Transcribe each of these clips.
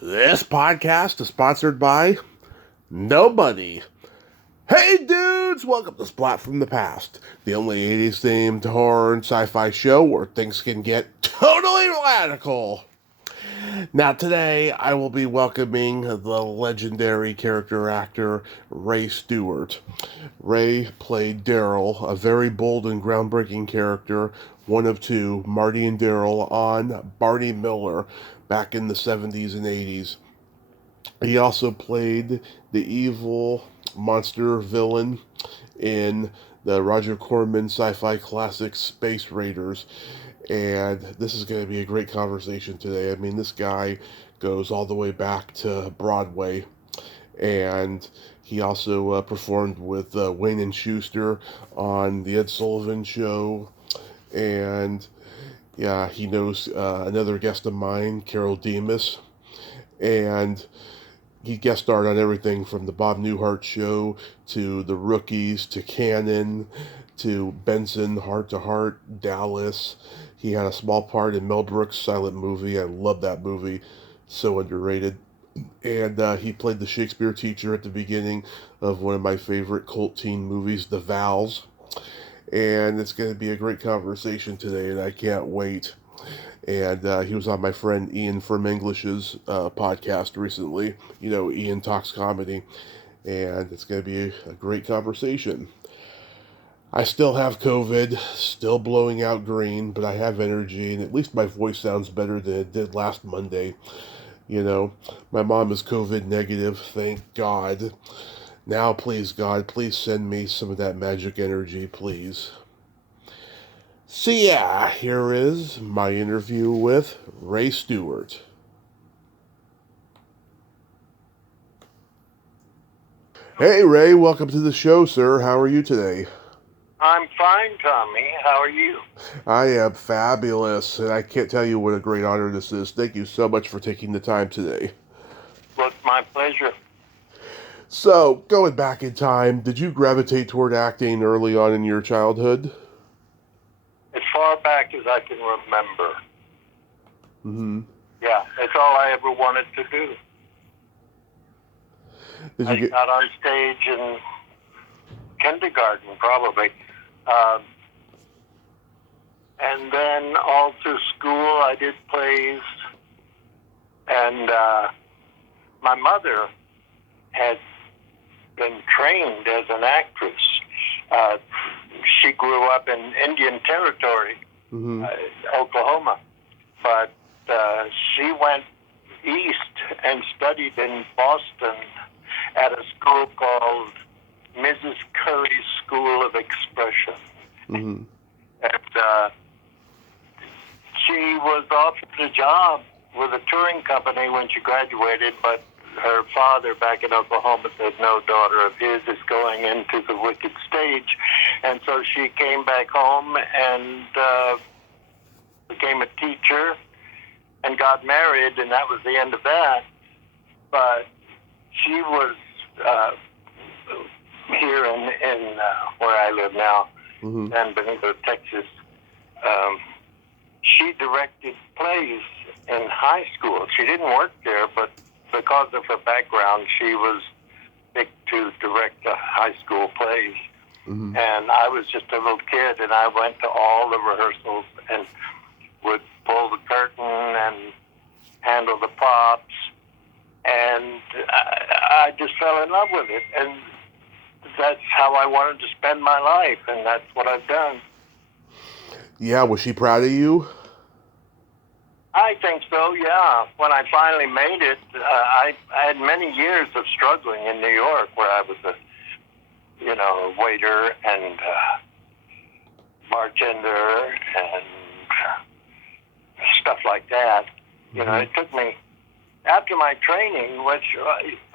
This podcast is sponsored by nobody. Hey dudes, welcome to Splat from the Past, the only 80s themed horror and sci-fi show where things can get totally radical. Now today I will be welcoming the legendary character actor Ray Stewart. Ray played Daryl, a very bold and groundbreaking character, one of two, Marty and Daryl, on Barney Miller back in the 70s and 80s. He also played the evil monster villain in the Roger Corman sci-fi classic Space Raiders. And this is going to be a great conversation today. I mean, this guy goes all the way back to Broadway, and he also performed with Wayne and Schuster on the Ed Sullivan Show. And yeah, he knows another guest of mine, Carol Demas, and he guest starred on everything from the Bob Newhart Show to The Rookies to Cannon to Benson, Heart to Heart, Dallas. He had a small part in Mel Brooks' silent movie. I love that movie. So underrated. And he played the Shakespeare teacher at the beginning of one of my favorite cult teen movies, The Vals. And it's going to be a great conversation today, and I can't wait. And he was on my friend Ian from English's podcast recently. You know, Ian Talks Comedy. And it's going to be a great conversation. I still have COVID, still blowing out green, but I have energy, and at least my voice sounds better than it did last Monday. You know, my mom is COVID negative, thank God. Now, please, God, please send me some of that magic energy, please. So yeah, here is my interview with Ray Stewart. Hey Ray, welcome to the show, sir. How are you today? I'm fine, Tommy. How are you? I am fabulous, and I can't tell you what a great honor this is. Thank you so much for taking the time today. Well, it's my pleasure. So, going back in time, did you gravitate toward acting early on in your childhood? As far back as I can remember. Mm-hmm. Yeah, that's all I ever wanted to do. I got on stage in kindergarten, probably. And then all through school, I did plays. And my mother had been trained as an actress. She grew up in Indian Territory, Oklahoma. But she went east and studied in Boston at a school called Mrs. Curry's School of Expression. Mm-hmm. And she was offered a job with a touring company when she graduated, but her father back in Oklahoma said no daughter of his is going into the wicked stage. And so she came back home and became a teacher and got married, and that was the end of that. But she was here in where I live now, San Benito, Texas. She directed plays in high school. She didn't work there, but because of her background, she was picked to direct the high school plays. Mm-hmm. And I was just a little kid, and I went to all the rehearsals and would pull the curtain and handle the props. And I just fell in love with it. And that's how I wanted to spend my life, and that's what I've done. Yeah, was she proud of you? I think so, yeah. When I finally made it, I had many years of struggling in New York, where I was a waiter and bartender and stuff like that. You know, it took me, after my training, which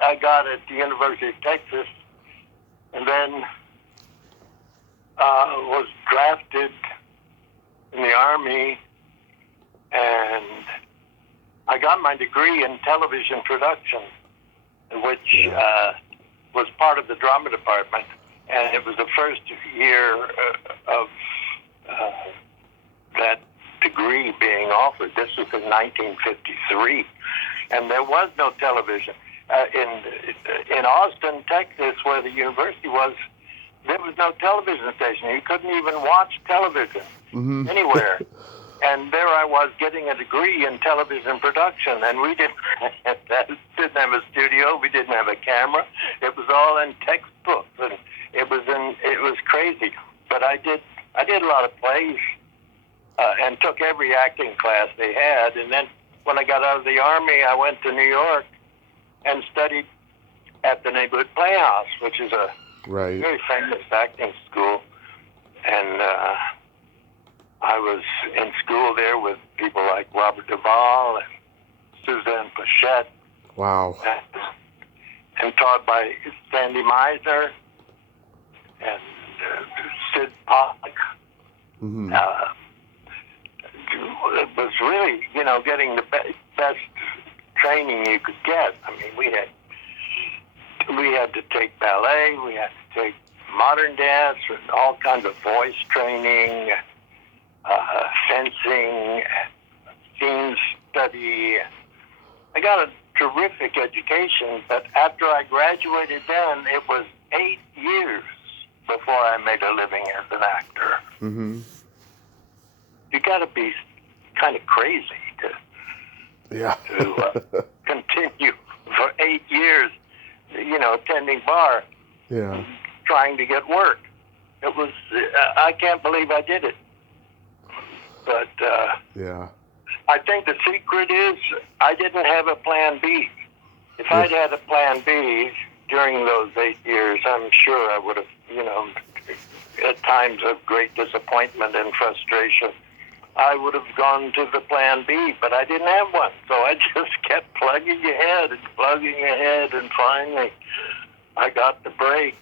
I got at the University of Texas, and then was drafted in the Army, and I got my degree in television production, which was part of the drama department. And it was the first year of that degree being offered. This was in 1953. and there was no television. In Austin, Texas, where the university was, there was no television station. You couldn't even watch television anywhere. And there I was getting a degree in television production, and we didn't have a studio. We didn't have a camera. It was all in textbooks, and it was crazy. But I did a lot of plays and took every acting class they had. And then when I got out of the Army, I went to New York and studied at the Neighborhood Playhouse, which is a very famous acting school. And I was in school there with people like Robert Duvall and Suzanne Plachette. Wow. And taught by Sandy Meisner and Sid Pollock. Mm-hmm. It was really, getting the best training you could get. I mean, we had to take ballet, we had to take modern dance, and all kinds of voice training, fencing, scene study. I got a terrific education, but after I graduated then, it was 8 years before I made a living as an actor. Mm-hmm. You got to be kind of crazy to continue for 8 years, attending bar, trying to get work. It was, I can't believe I did it. But I think the secret is I didn't have a plan B. If I'd had a plan B during those 8 years, I'm sure I would have, at times of great disappointment and frustration, I would have gone to the plan B, but I didn't have one. So I just kept plugging ahead, and finally I got the break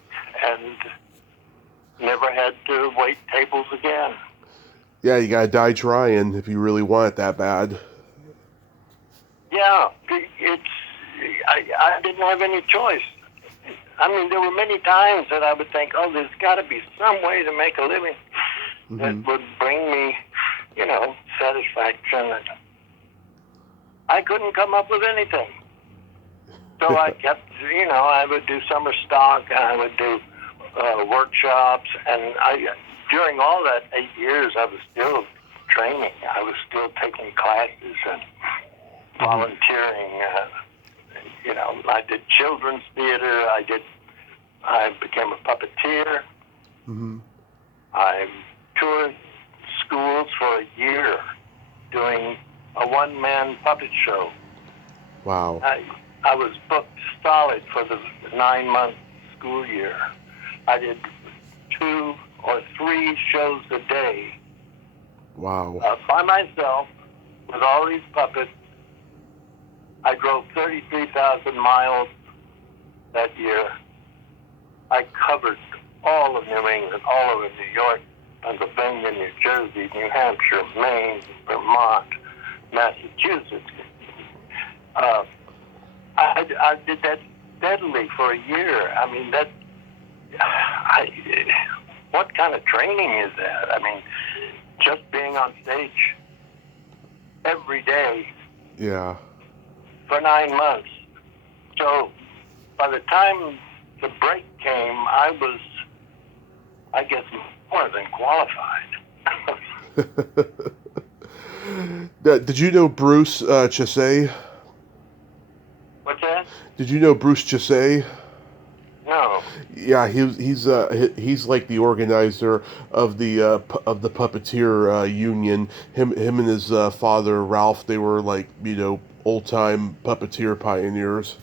and never had to wait tables again. Yeah, you gotta die trying if you really want it that bad. Yeah, I didn't have any choice. I mean, there were many times that I would think, there's got to be some way to make a living that would bring me, satisfaction. And I couldn't come up with anything. So I kept, I would do summer stock, and I would do workshops, and during all that 8 years, I was still training. I was still taking classes and volunteering. I did children's theater. I became a puppeteer. Mm-hmm. I toured schools for a year doing a one-man puppet show. Wow. I was booked solid for the 9-month school year. I did 2 or 3 shows a day. Wow. By myself, with all these puppets. I drove 33,000 miles that year. I covered all of New England, all over New York, Pennsylvania, New Jersey, New Hampshire, Maine, Vermont, Massachusetts. I did that steadily for a year. I mean, what kind of training is that? I mean, just being on stage every day. Yeah. For 9 months. So by the time the break came, I was, I guess, more than qualified. Did you know Bruce Chassé? What's that? Did you know Bruce Chassé? No. Yeah, he's like the organizer of the puppeteer union. Him and his father Ralph, they were like old-time puppeteer pioneers.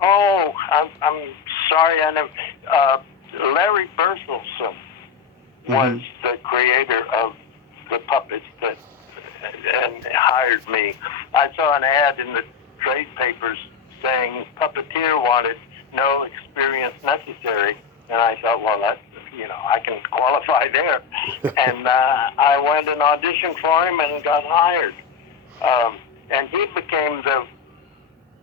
Oh, I'm sorry, I never. Larry Bertelson was the creator of the puppets and hired me. I saw an ad in the trade papers saying puppeteer wanted, no experience necessary, and I thought, well, that's, I can qualify there. And I went and auditioned for him and got hired. And he became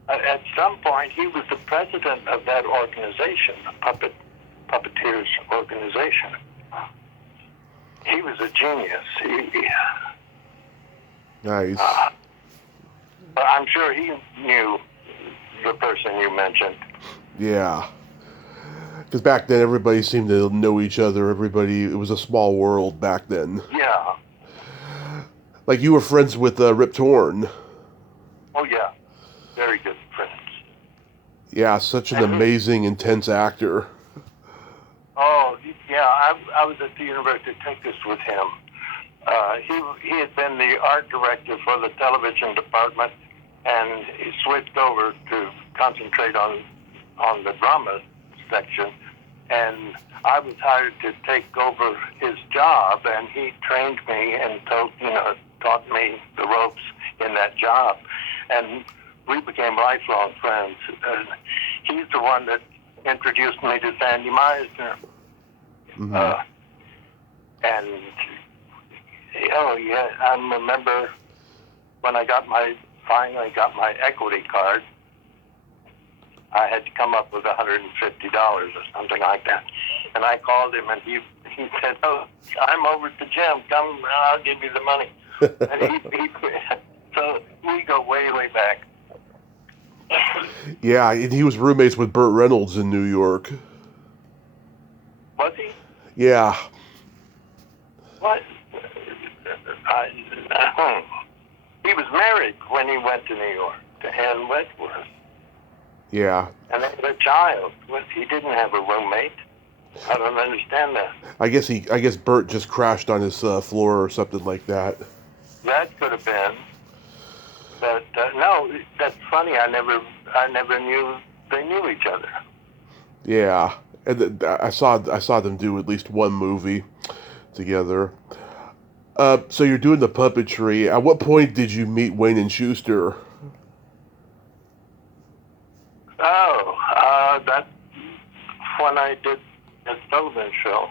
at some point, he was the president of that organization, the Puppeteers Organization. He was a genius. Nice. But I'm sure he knew the person you mentioned. Yeah. Because back then, everybody seemed to know each other. It was a small world back then. Yeah. Like, you were friends with Rip Torn. Oh, yeah. Very good friends. Yeah, such an And amazing, intense actor. oh, yeah. I was at the University of Texas with him. He had been the art director for the television department, and he switched over to concentrate on the drama section. And I was hired to take over his job, and he trained me and taught me the ropes in that job. And we became lifelong friends. He's the one that introduced me to Sandy Meisner. Mm-hmm. And oh yeah, I remember when I finally got my equity card. I had to come up with $150 or something like that, and I called him, and he said, "Oh, I'm over at the gym. Come, I'll give you the money." And so we go way back. Yeah, and he was roommates with Burt Reynolds in New York. Was he? Yeah. What? He was married when he went to New York to Ann Wentworth. Yeah. And they had a child. He didn't have a roommate. I don't understand that. I guess Burt just crashed on his floor or something like that. That could have been. But no, that's funny. I never knew they knew each other. Yeah, and I saw them do at least one movie together. So you're doing the puppetry. At what point did you meet Wayne and Schuster? Oh, that's when I did the Sullivan Show.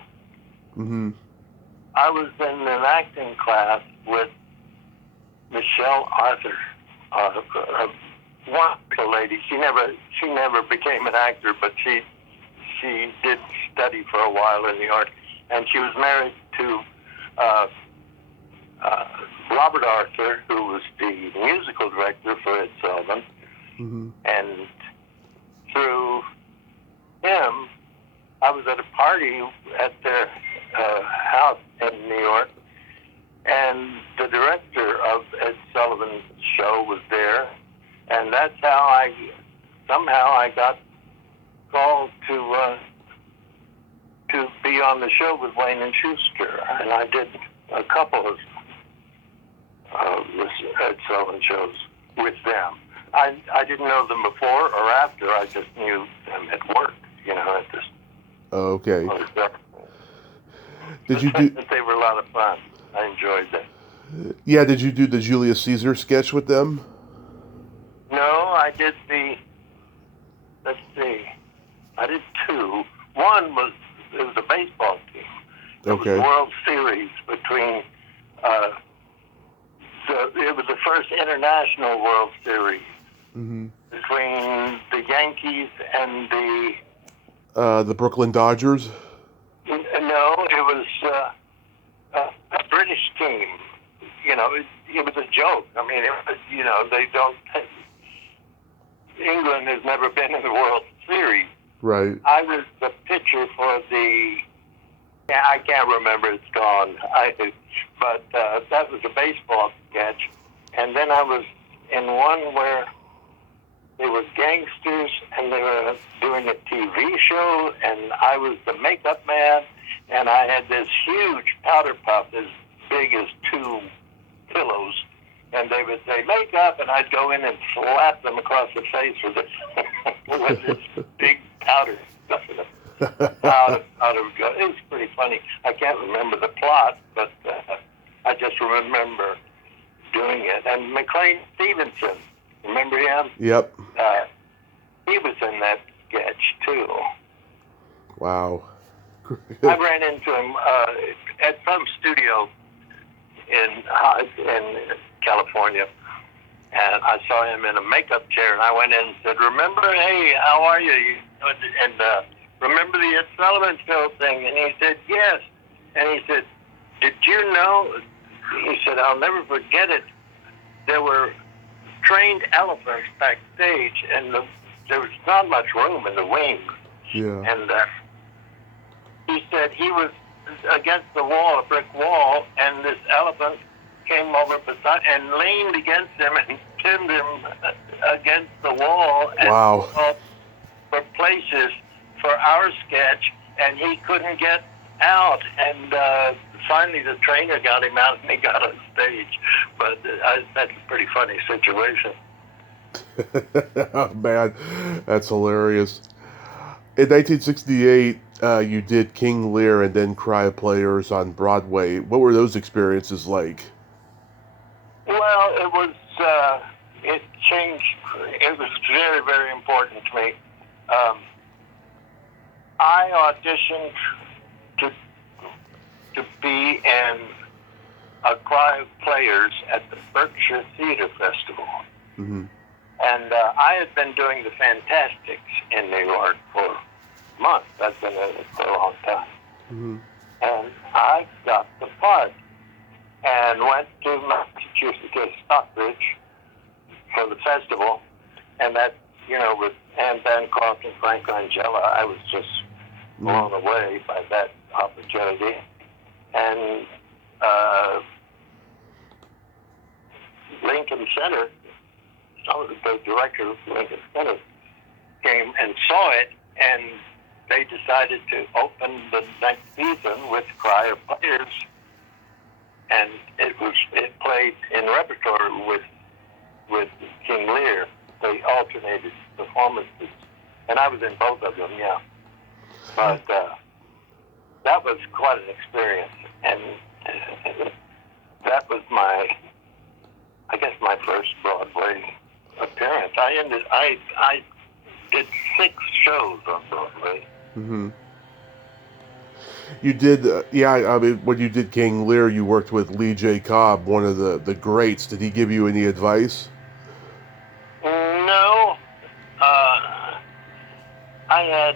Mm-hmm. I was in an acting class with Michelle Arthur, a wonderful lady. She never became an actor, but she did study for a while in New York, and she was married to Robert Arthur, who was the musical director for Ed Sullivan, Mm-hmm. and through him, I was at a party at their house in New York, and the director of Ed Sullivan's show was there, and that's how I got called to be on the show with Wayne and Schuster, and I did a couple of Ed Sullivan shows with them. I didn't know them before or after. I just knew them at work, at this. Oh, okay. Did you do? They were a lot of fun. I enjoyed that. Yeah, did you do the Julius Caesar sketch with them? No, I did let's see, I did two. One was a baseball team. It Okay. was World Series between, it was the first international World Series Mm-hmm. between the Yankees and The Brooklyn Dodgers? no, it was a British team. It was a joke. I mean, they don't. England has never been in the World Series. Right. I was the pitcher for I can't remember. It's gone. But that was a baseball sketch, and then I was in one where they were gangsters and they were doing a TV show, and I was the makeup man, and I had this huge powder puff as big as two pillows, and they would say makeup, and I'd go in and slap them across the face with this big powder stuff in it. Powder. It was pretty funny. I can't remember the plot, but I just remember doing it. And McLean Stevenson, remember him? Yep. He was in that sketch too. Wow. I ran into him at some studio in California, and I saw him in a makeup chair, and I went in and said, "Remember, hey, how are you?" And remember the Ed Sullivan Show thing? And he said, "Yes." And he said, "Did you know?" He said, "I'll never forget it. There were trained elephants backstage, and there was not much room in the wings. Yeah. And he said he was against the wall, a brick wall, and this elephant came over beside and leaned against him and pinned him against the wall. And wow. for places for our sketch, and he couldn't get out. And finally, the trainer got him out, and he got on stage. But that's a pretty funny situation. Oh, man, that's hilarious. In 1968, you did King Lear and then Cry of Players on Broadway. What were those experiences like? Well, it changed. It was very, very important to me. I auditioned to be in a Cry of Players at the Berkshire Theater Festival. Mm-hmm. And I had been doing the Fantastics in New York for months. I've been in it for a long time. Mm-hmm. And I got the part and went to Massachusetts, to Stockbridge for the festival. And that, with Anne Bancroft and Frank Langella, I was just blown away by that opportunity. And Lincoln Center, the director of Lincoln Center, came and saw it, and they decided to open the next season with Cry of Players, and it played in repertoire with King Lear. They alternated performances, and I was in both of them, yeah. But that was quite an experience, and that was my first Broadway appearance. I did 6 shows on Broadway. Mm-hmm. You did, when you did King Lear, you worked with Lee J. Cobb, one of the greats. Did he give you any advice? No. I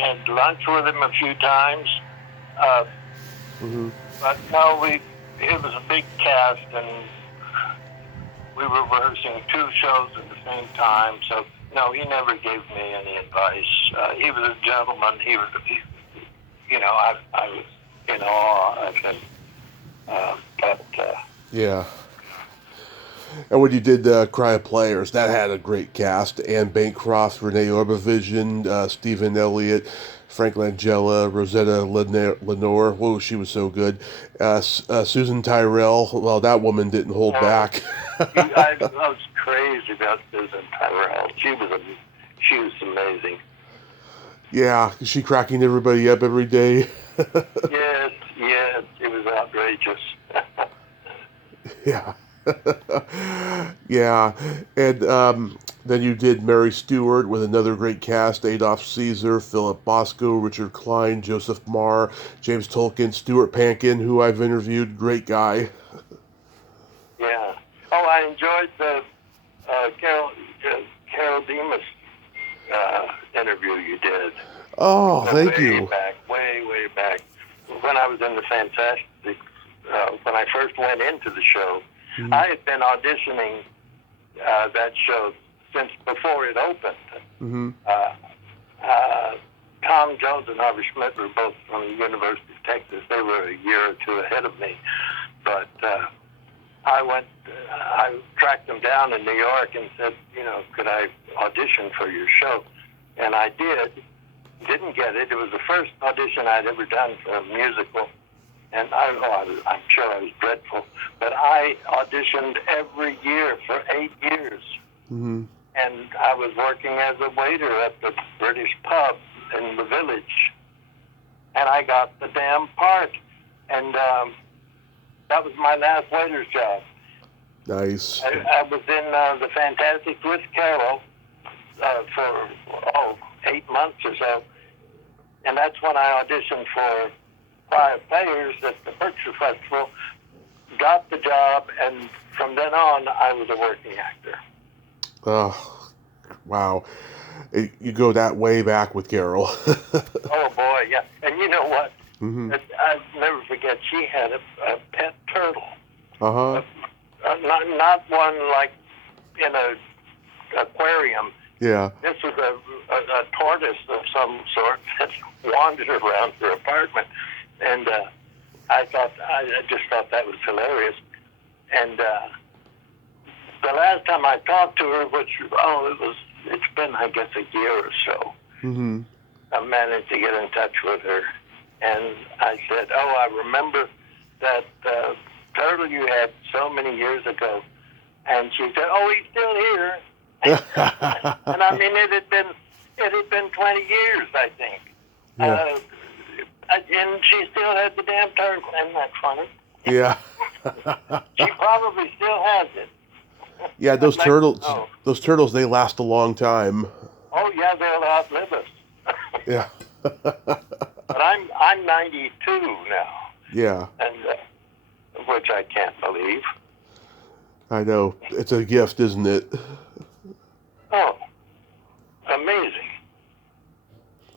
had lunch with him a few times. But no, it was a big cast, and we were rehearsing 2 shows at the same time. So no, he never gave me any advice. He was a gentleman. I was in awe of him. Yeah. And when you did Cry of Players, that had a great cast. Anne Bancroft, Renee Orbavision, Stephen Elliott, Frank Langella, Rosetta Lenore. Whoa, she was so good. Susan Tyrrell. Well, that woman didn't hold back. I was crazy about Susan Tyrrell. She was amazing. Yeah, is she cracking everybody up every day? Yes, it was outrageous. Yeah. Yeah, and then you did Mary Stewart with another great cast: Adolph Caesar, Philip Bosco, Richard Klein, Joseph Marr, James Tolkien, Stuart Pankin, who I've interviewed. Great guy. Yeah. Oh, I enjoyed the Carol Demas interview you did. Oh, thank you. Way back, when I was in the Fantastics, when I first went into the show. Mm-hmm. I had been auditioning that show since before it opened. Mm-hmm. Tom Jones and Harvey Schmidt were both from the University of Texas. They were a year or 2 ahead of me. But I tracked them down in New York and said, could I audition for your show? And I did. Didn't get it. It was the first audition I'd ever done for a musical. And I'm sure I was dreadful, but I auditioned every year for 8 years. Mm-hmm. And I was working as a waiter at the British pub in the Village. And I got the damn part. And that was my last waiter's job. Nice. I was in the Fantastics with Carol for 8 months or so. And that's when I auditioned for Cry of Players at the Berkshire Festival, got the job, and from then on, I was a working actor. Oh, wow. You go that way back with Carol. Oh, boy, yeah. And you know what? Mm-hmm. I'll never forget, she had a pet turtle. Uh-huh. Not one like in a aquarium. Yeah. This was a tortoise of some sort that wandered around her apartment, and I just thought that was hilarious. And the last time I talked to her, it's been, I guess, a year or so. Mm-hmm. I managed to get in touch with her, and I said, I remember that turtle you had so many years ago. And she said, he's still here. And I mean, it had been 20 years, I think. Yeah. And she still had the damn turtle. Isn't that funny? Yeah. She probably still has it. Yeah, those turtles, they last a long time. Oh yeah, they'll outlive us. Yeah. But I'm 92 now. Yeah. And which I can't believe. I know. It's a gift, isn't it? Oh, amazing.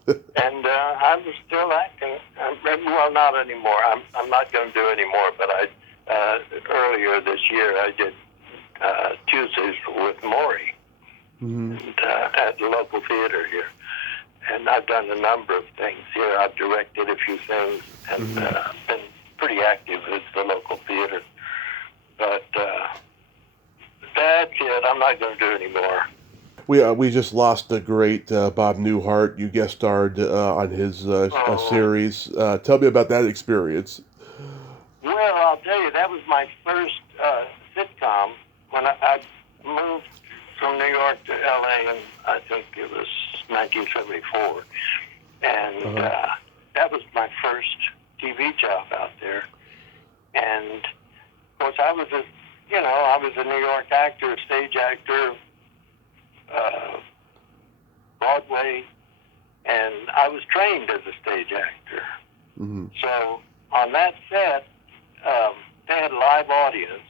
And I'm still acting. Well, not anymore. I'm not going to do anymore. But earlier this year I did Tuesdays with Maury at the local theater here, and I've done a number of things here. I've directed a few things and been pretty active at the local theater. But that's it. I'm not going to do anymore. We just lost the great Bob Newhart. You guest starred on his series. Tell me about that experience. Well, I'll tell you, that was my first sitcom when I moved from New York to L.A. and I think it was 1974. And that was my first TV job out there. And, of course, I was a New York actor, stage actor, Broadway, and I was trained as a stage actor. Mm-hmm. So on that set, they had a live audience,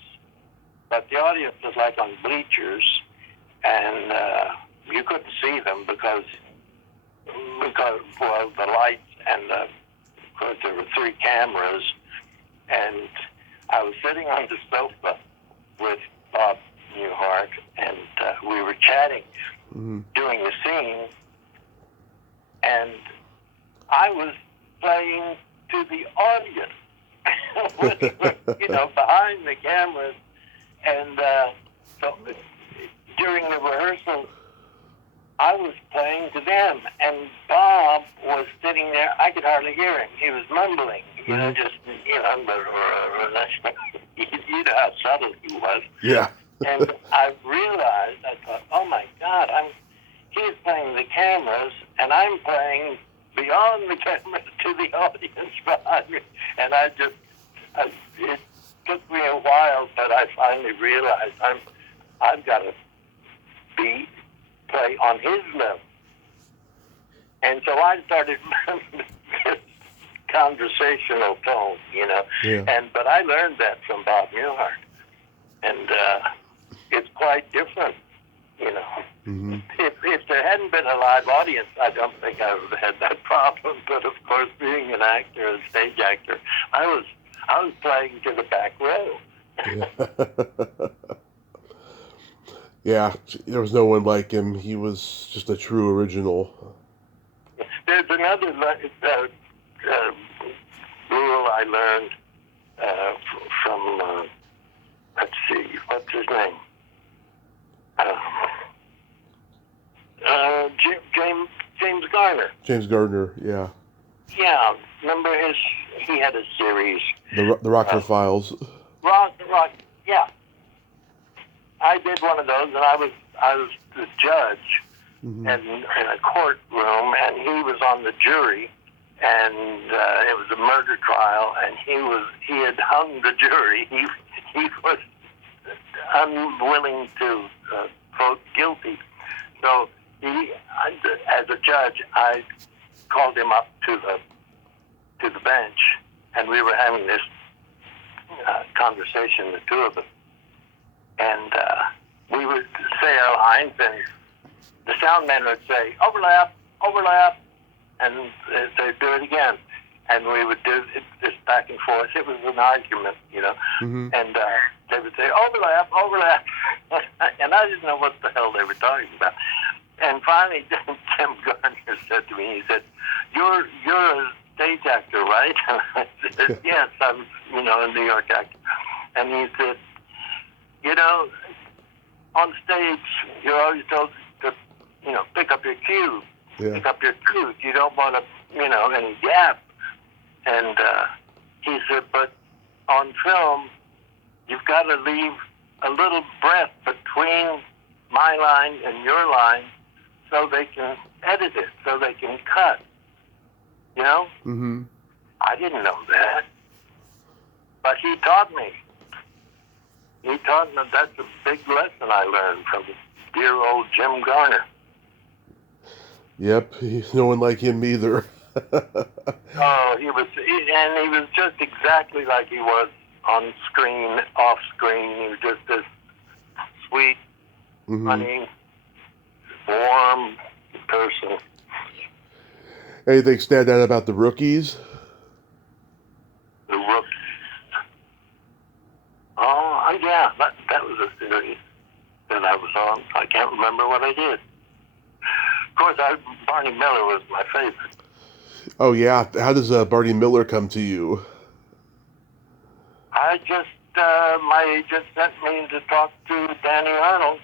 but the audience was like on bleachers, and you couldn't see them because the lights and because there were 3 cameras, and I was sitting on the sofa with Bob Newhart, and we were chatting, doing the scene, and I was playing to the audience, behind the cameras, and so during the rehearsal, I was playing to them, and Bob was sitting there. I could hardly hear him. He was mumbling, you know how subtle he was. Yeah. And I realized, I thought, oh my God, he's playing the cameras, and I'm playing beyond the cameras to the audience behind me. And it took me a while, but I finally realized I've got to play on his level. And so I started this conversational tone, Yeah. But I learned that from Bob Newhart. And it's quite different, Mm-hmm. If there hadn't been a live audience, I don't think I would have had that problem. But of course, being an actor, a stage actor, I was playing to the back row. Yeah, there was no one like him. He was just a true original. There's another rule I learned from, let's see, what's his name? James Garner. James Gardner, yeah. Yeah, remember he had a series. The Rockford Files. Rock, yeah. I did one of those, and I was the judge in a courtroom, and he was on the jury, and it was a murder trial, and he had hung the jury. He was unwilling to vote guilty, so as a judge, I called him up to the bench, and we were having this conversation, the two of us. And we would say our lines, and the sound man would say, overlap, overlap, and they'd do it again. and we would do this back and forth. It was an argument, Mm-hmm. and they would say, overlap, overlap. And I didn't know what the hell they were talking about. And finally, Tim Garner said to me, he said, you're a stage actor, right? And I said, yes, I'm, a New York actor. And he said, on stage, you're always told to, pick up your cue. Yeah. Pick up your cue. You don't want to, any gap. And he said, but on film, you've got to leave a little breath between my line and your line so they can edit it, so they can cut. Mm-hmm. I didn't know that. But he taught me. He taught me. That's a big lesson I learned from dear old Jim Garner. Yep, he's no one like him either. Oh, he was just exactly like he was on screen, off screen. He was just this sweet, Mm-hmm. funny, warm person. Anything stand out about the Rookies? The Rookies. Oh, yeah, that was a series that I was on. I can't remember what I did. Of course, Barney Miller was my favorite. Oh, yeah. How does Barney Miller come to you? I just, my agent sent me to talk to Danny Arnold.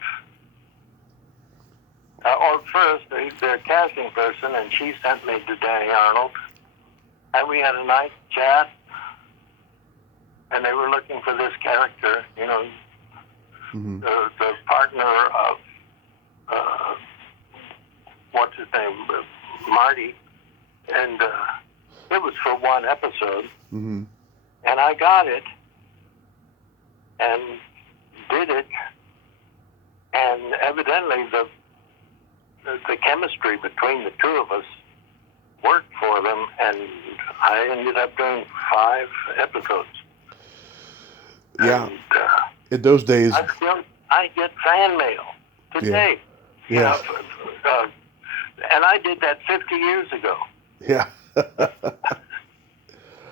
Or first, their casting person, and she sent me to Danny Arnold. And we had a nice chat. And they were looking for this character, Mm-hmm. the partner of, what's his name, Marty. And it was for one episode. Mm-hmm. And I got it and did it. And evidently the chemistry between the two of us worked for them. And I ended up doing 5 episodes. Yeah. And, in those days. I get fan mail today. Yeah. And I did that 50 years ago. Yeah.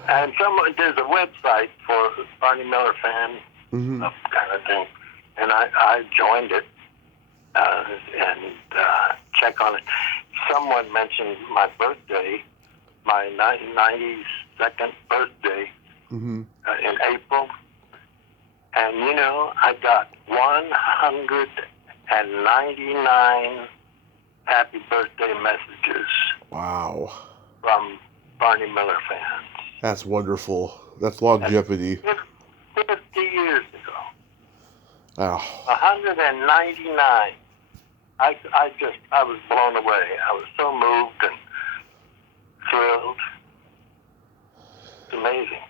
And there's a website for Barney Miller fans, Mm-hmm. kind of thing. And I joined it and check on it. Someone mentioned my birthday, my 92nd birthday Mm-hmm. in April. And, I got 199 happy birthday messages. Wow. From Barney Miller fans. That's wonderful. That's longevity. 50 years ago. Oh. 199. I was blown away. I was so moved and thrilled. It's amazing.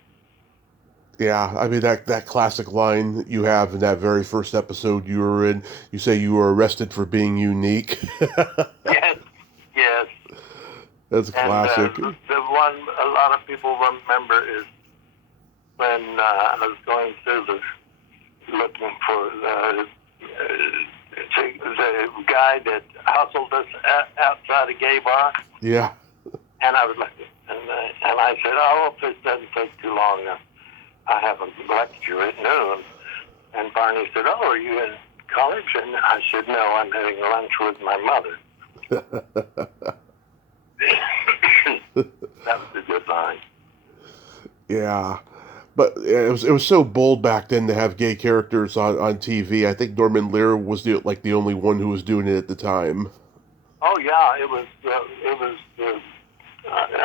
Yeah, I mean that classic line that you have in that very first episode you were in. You say you were arrested for being unique. Yes. That's classic. And the one a lot of people remember is when I was going through looking for the guy that hustled us outside a gay bar. Yeah. And I was like, and I said, oh, if this doesn't take too long, I have a lecture at noon. And Barney said, oh, are you in college? And I said, no, I'm having lunch with my mother. That was a good line. Yeah. But it was so bold back then to have gay characters on TV. I think Norman Lear was the only one who was doing it at the time. Oh yeah, it was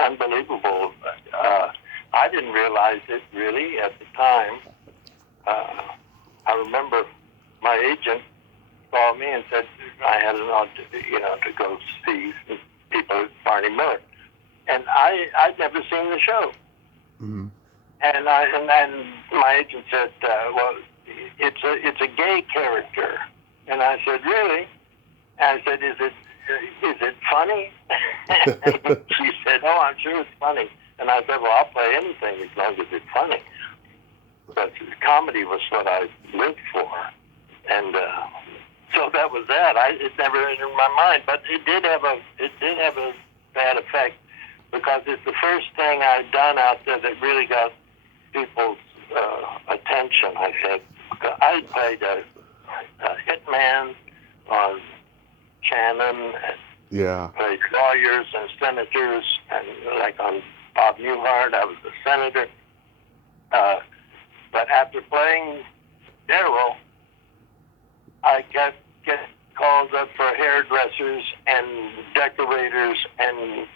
unbelievable. I didn't realize it really at the time. I remember my agent called me and said I had an audition, to go see people with Barney Miller, and I'd never seen the show. Mm-hmm. And my agent said, well, it's a gay character. And I said, really? And I said, is it funny? And she said, oh, I'm sure it's funny. And I said, well, I'll play anything as long as it's funny. But comedy was what I lived for. And so that was that. It never entered my mind. But it did have a bad effect because because it's the first thing I'd done out there that really got people's attention, I think. I played a hitman on Shannon, and played lawyers and senators, and like on Bob Newhart, I was a senator. But after playing Daryl, I kept getting calls up for hairdressers and decorators and,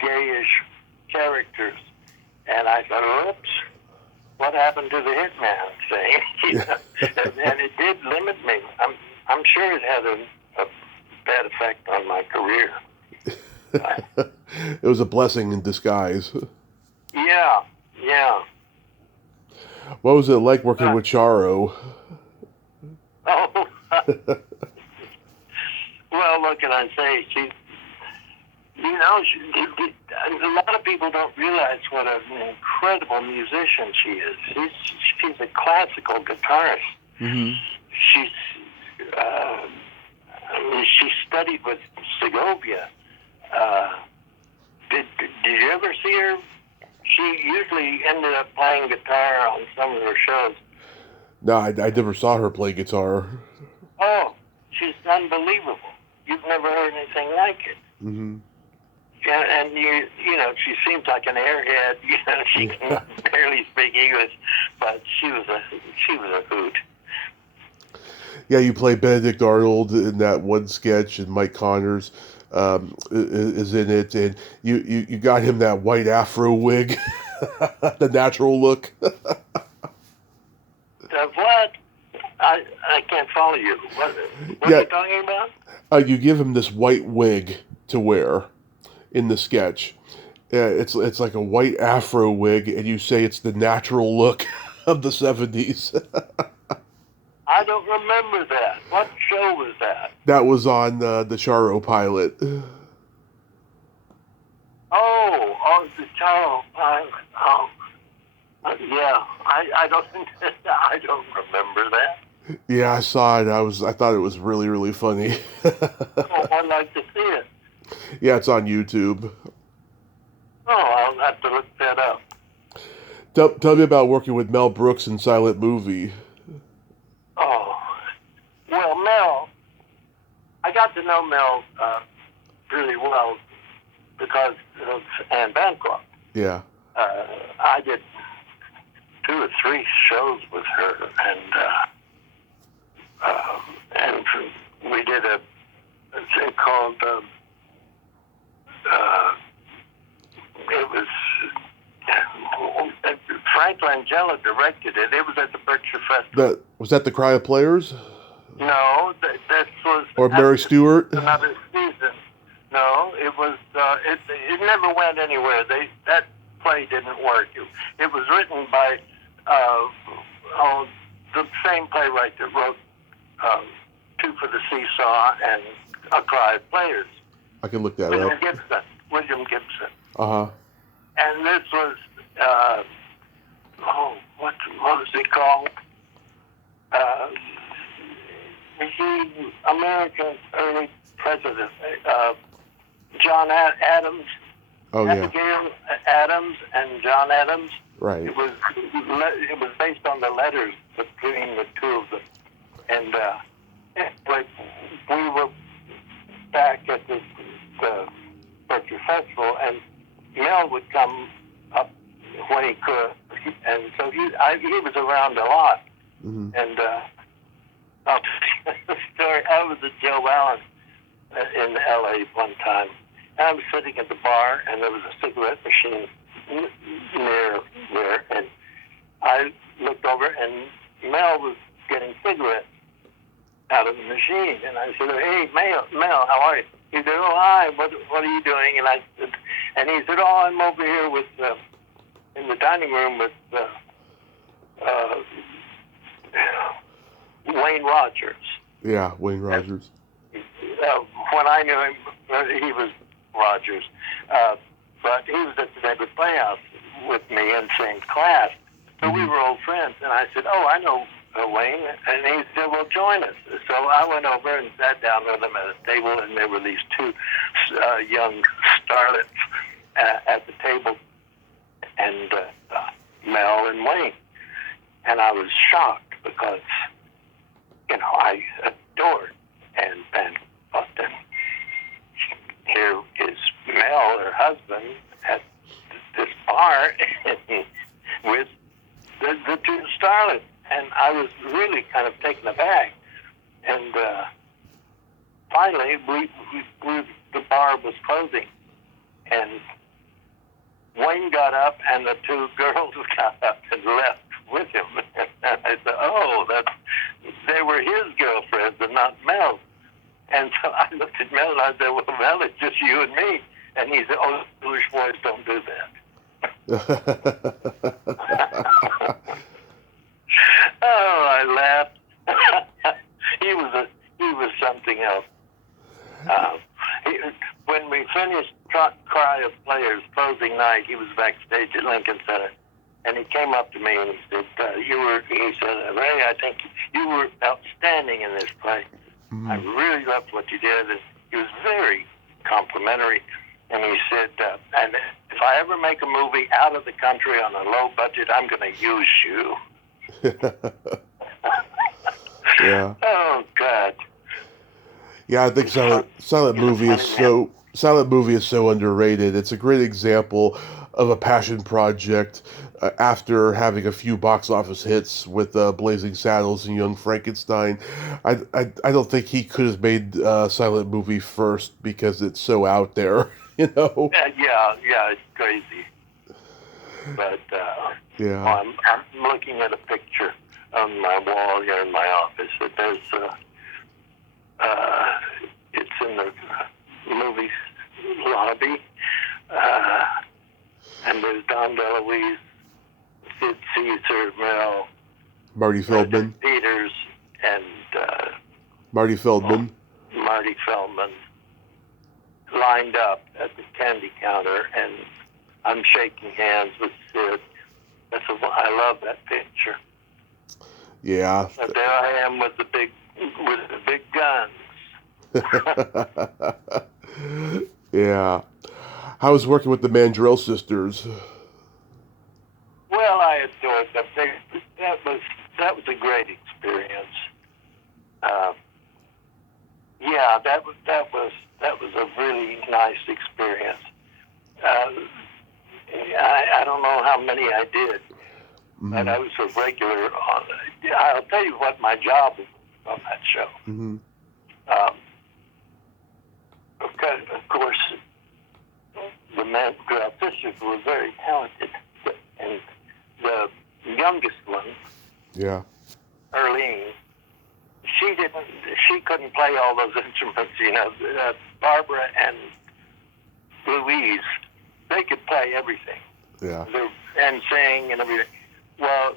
gayish characters. And I thought, oops, what happened to the hitman thing? And it did limit me. I'm sure it had a bad effect on my career. It was a blessing in disguise. Yeah. What was it like working with Charo? Oh, well, what can I say? A lot of people don't realize what an incredible musician she is. She's a classical guitarist. Mm-hmm. She studied with Segovia. Did you ever see her? She usually ended up playing guitar on some of her shows. No, I never saw her play guitar. Oh, she's unbelievable. You've never heard anything like it. Mm-hmm. Yeah, and she seems like an airhead. She can barely speak English, but she was a hoot. Yeah, you play Benedict Arnold in that one sketch, and Mike Connors is in it, and you got him that white afro wig, the natural look. What? I can't follow you. What are you talking about? You give him this white wig to wear in the sketch. It's like a white afro wig, and you say it's the natural look of the 70s. I don't remember that. What show was that? That was on the Charo pilot. Oh, the Charo pilot. Oh, yeah. I don't remember that. Yeah, I saw it. I thought it was really, really funny. Oh, I'd like to see it. Yeah, it's on YouTube. Oh, I'll have to look that up. Tell me about working with Mel Brooks in Silent Movie. Oh, well, Mel, I got to know Mel really well because of Anne Bancroft. Yeah. I did 2 or 3 shows with her, and we did a thing called, it was, Frank Langella directed it. It was at the Berkshire Festival. Was that The Cry of Players? No, that was... Or Mary Stewart? Another season. No, it was, it never went anywhere. That play didn't work. It was written by the same playwright that wrote 2 for the Seesaw and A Cry of Players. I can look that up. William Gibson. Uh-huh. And this was, what was it called? The American early president, John Adams. Oh, yeah. Abigail Adams and John Adams. Right. It was based on the letters between the 2 of them. And we were back at the Berkshire Festival, and Mel would come up when he could, and so he was around a lot. Mm-hmm. And I'll tell you the story. I was at Joe Allen in L.A. one time, and I was sitting at the bar, and there was a cigarette machine near there, and I looked over, and Mel was getting cigarettes out of the machine, and I said, "Hey, Mel, how are you?" He said, "Oh, hi. What are you doing?" And I said, and he said, "Oh, I'm over here with in the dining room with Wayne Rogers." Yeah, Wayne Rogers. When I knew him, he was Rogers, but he was at the Neighborhood Playhouse with me in same class, so we were old friends. And I said, "Oh, I know Wayne," and he said, "Well, join us." So I went over and sat down with him at a table, and there were these 2 young starlets, at the table, and Mel and Wayne. And I was shocked because, I adored and Boston. Here is Mel, her husband, at this bar with the two starlets. And I was really kind of taken aback. And finally, the bar was closing. And Wayne got up, and the two girls got up and left with him. And I said, they were his girlfriends and not Mel's. And so I looked at Mel and I said, well, Mel, it's just you and me. And he said, English boys don't do that. I laughed. He was something else. When we finished Cry of Players closing night, he was backstage at Lincoln Center, and he came up to me and he said, Ray, I think you were outstanding in this play. Mm-hmm. I really loved what you did. And he was very complimentary, and he said, and if I ever make a movie out of the country on a low budget, I'm going to use you. Yeah. Oh, God. Yeah, I think silent movie is so underrated. It's a great example of a passion project after having a few box office hits with Blazing Saddles and Young Frankenstein. I don't think he could have made silent movie first because it's so out there, Yeah, it's crazy. But yeah, I'm looking at a picture on my wall here in my office. There's it's in the movie lobby, and there's Don DeLuise, Sid Caesar, Mel, Marty Feldman, Peters, and Marty Feldman lined up at the candy counter, and I'm shaking hands with Sid. I love that picture. Yeah. But there I am with the big guns. Yeah. How was working with the Mandrell sisters? Well, I adored them. That was a great experience. Yeah, that was a really nice experience. I don't know how many I did, but I was a regular on. I'll tell you what my job was on that show. Mm-hmm. Of course, the Mandrell sisters were very talented, and the youngest one, yeah, Earlene, she couldn't play all those instruments. Barbara and Louise, they could play everything. Yeah, and sing and everything. Well,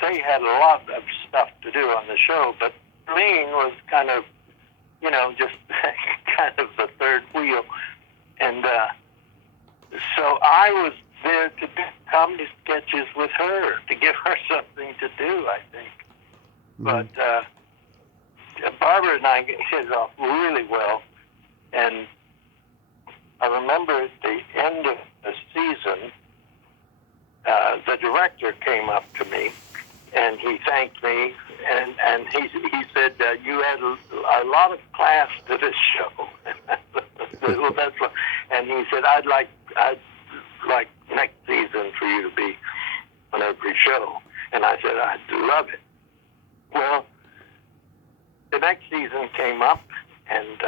they had a lot of stuff to do on the show, but Earlene was kind of, just kind of the third wheel. And so I was there to do comedy sketches with her, to give her something to do, I think. Mm-hmm. But Barbara and I hit it off really well. And I remember at the end of the season, the director came up to me, and he thanked me, and he said, you had a lot of class to this show. Well, and he said, I'd like next season for you to be on every show. And I said, I'd love it. Well, the next season came up, and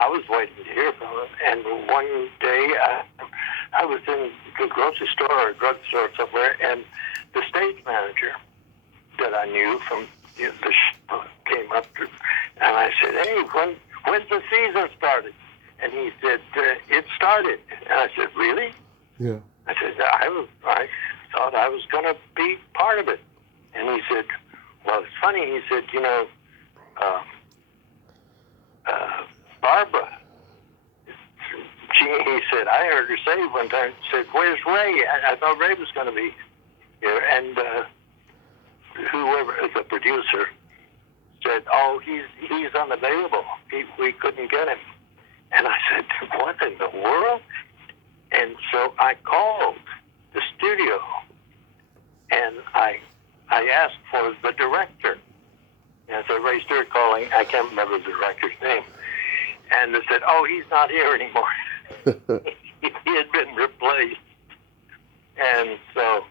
I was waiting to hear from him. And one day, I was in the grocery store or a drugstore somewhere, and the stage manager that I knew from the show came up to, and I said, hey, when's the season started? And he said, it started. And I said, really? Yeah. I said, I thought I was going to be part of it. And he said, well, it's funny. He said, Barbara, he said, I heard her say one time, said, where's Ray? I thought Ray was going to be here. And whoever, the producer, said, oh, he's unavailable. We couldn't get him. And I said, what in the world? And so I called the studio, and I asked for the director. And I said, Ray Stewart calling. I can't remember the director's name. And they said, oh, he's not here anymore. He had been replaced. And so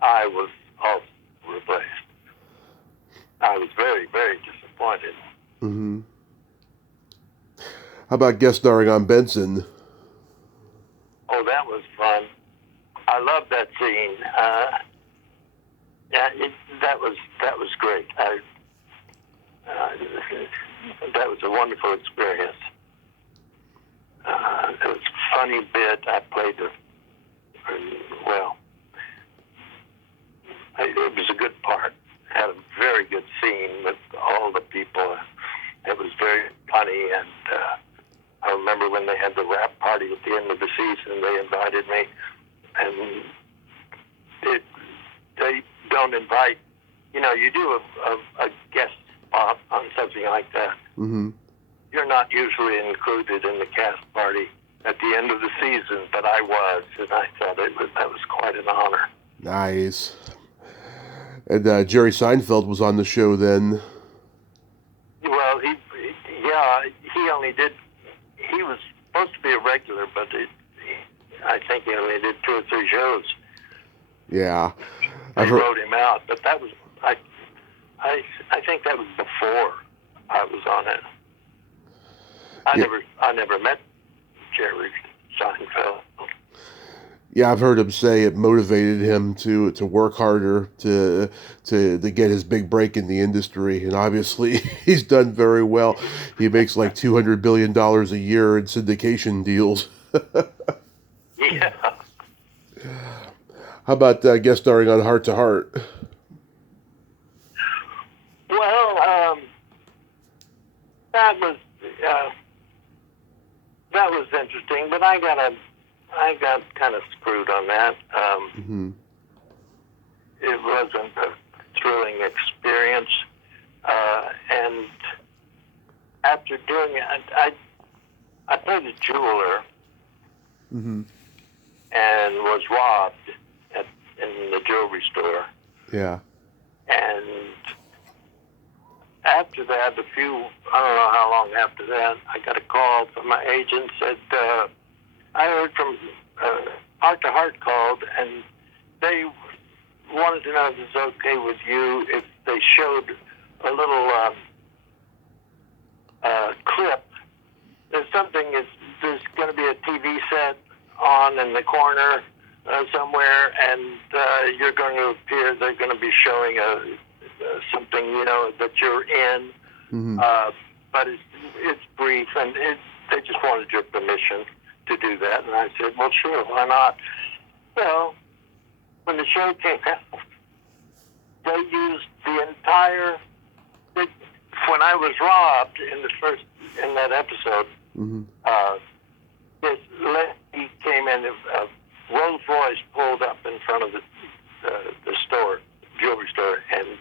I was also replaced. I was very, very disappointed. Mm-hmm. How about guest starring on Benson? Oh, that was fun. I loved that scene. That was great. That was a wonderful experience. It was a funny bit. I played it was a good part. Had a very good scene with all the people. It was very funny, and I remember when they had the rap party at the end of the season, they invited me, and they don't invite, you do a guest spot on something like that. Mm-hmm. You're not usually included in the cast party at the end of the season, but I was, and I thought that was quite an honor. Nice. And Jerry Seinfeld was on the show then. Well, he was supposed to be a regular, but I think he only did 2 or 3 shows. Yeah. They wrote him out, but that was, I think that was before I was on it. I never met Jerry Seinfeld. Yeah, I've heard him say it motivated him to work harder to get his big break in the industry, and obviously he's done very well. He makes like $200 billion a year in syndication deals. Yeah. How about guest starring on Heart to Heart? Well, that was interesting, but I got kind of screwed on that. Mm-hmm. It wasn't a thrilling experience, and after doing it, I played a jeweler, Mm-hmm. and was robbed in the jewelry store. Yeah. And after that, I don't know how long after that, I got a call from my agent, said, I heard from Heart to Heart called, and they wanted to know if it's okay with you if they showed a little clip. There's going to be a TV set on in the corner somewhere, and you're going to appear. They're going to be showing something, that you're in, Mm-hmm. but it's brief, and they just wanted your permission to do that. And I said, well, sure, why not? Well, when the show came out, they used the entire. When I was robbed in that episode, Mm-hmm. this lady came in, a Rolls Royce pulled up in front of the store, jewelry store, and